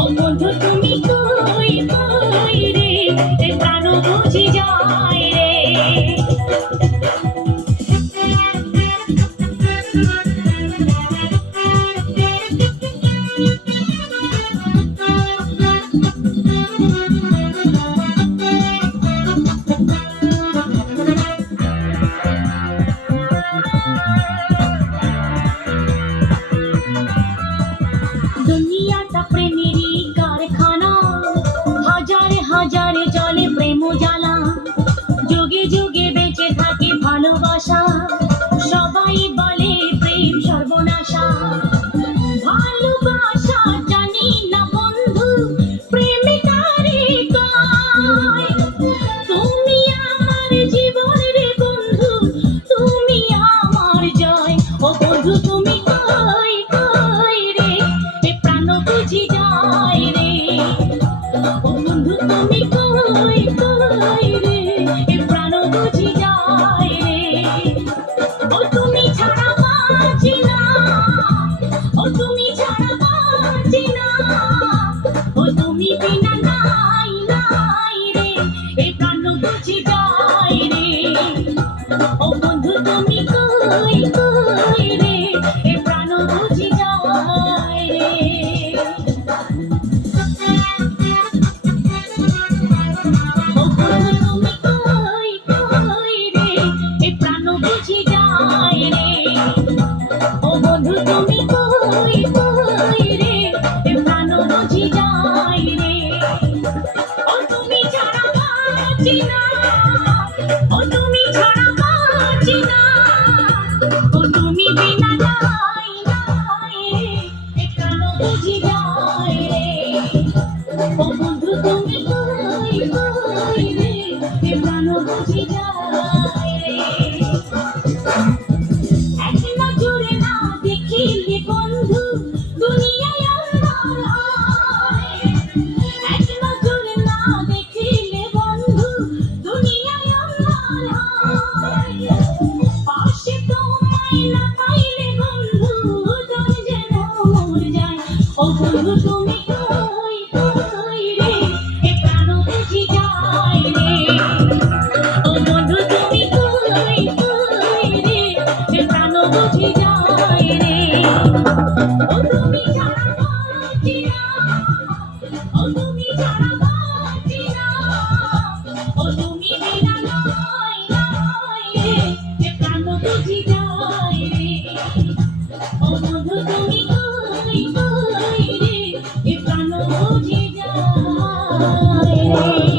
ও বন্ধু তুমি কই কই রে, এ প্রাণ বুঝি যায় রে। দুনিয়াটা প্রেমেরই কারখানা, হাজারে হাজারে চলে প্রেম জ্বালা, যুগে যুগে বেঁচে থাকে ভালোবাসা, সবাই বলে প্রেম সর্বনাশা। ভালোবাসা জানি না বন্ধু, প্রেমে কারে কয়, তুমি আমার জীবন রে বন্ধু, তুমি আমার জয়। ও বন্ধু তুমি কই কই রে, এ প্রাণ বুঝি যায় রে। ও বন্ধু তুমি কই কই রে, এ প্রাণ বুঝি যায় রে। ও তুমি ছাড়া বাঁচি না, ও তুমি ছাড়া বাঁচি না, ও তুমি বিনা নাই নাই রে, এ প্রাণ বুঝি যায় রে। ও বন্ধু তুমি কই কই রে, এ প্রাণ বুঝি যায় রে। ও বন্ধু তুমি কই কই রে, এ প্রাণ বুঝি যায় রে। ও বন্ধু তুমি কই কই রে, এ প্রাণ বুঝি যায় রে। ও তুমি ছাড়া বাঁচি না, ও তুমি ছাড়া বাঁচি না, ও তুমি বিনা নাই নাই রে, এ প্রাণ বুঝি যায় রে। ও বন্ধু তুমি কই কই রে, এ প্রাণ বুঝি যায় রে। এক নজরে না দেখিলে বন্ধু, দুনিয়ায় আন্ধার হয়। এক নজরে না দেখিলে বন্ধু, দুনিয়ায় আন্ধার হয়। পাশে তোমায় না পাইলে বন্ধু, জন যেন মর যায়। ও বন্ধু তুমি কই কই রে, এ প্রাণ বুঝি যায় রে। ও বন্ধু তুমি কই কই রে, এ প্রাণ বুঝি যায় রে। ও তুমি ছাড়া বাঁচি না, ও তুমি ছাড়া বাঁচি না, ও তুমি বিনা নাই নাই রে, এ প্রাণ বুঝি যায় রে। ও বন্ধু তুমি কই কই রে, এ প্রাণ বুঝি যায় রে।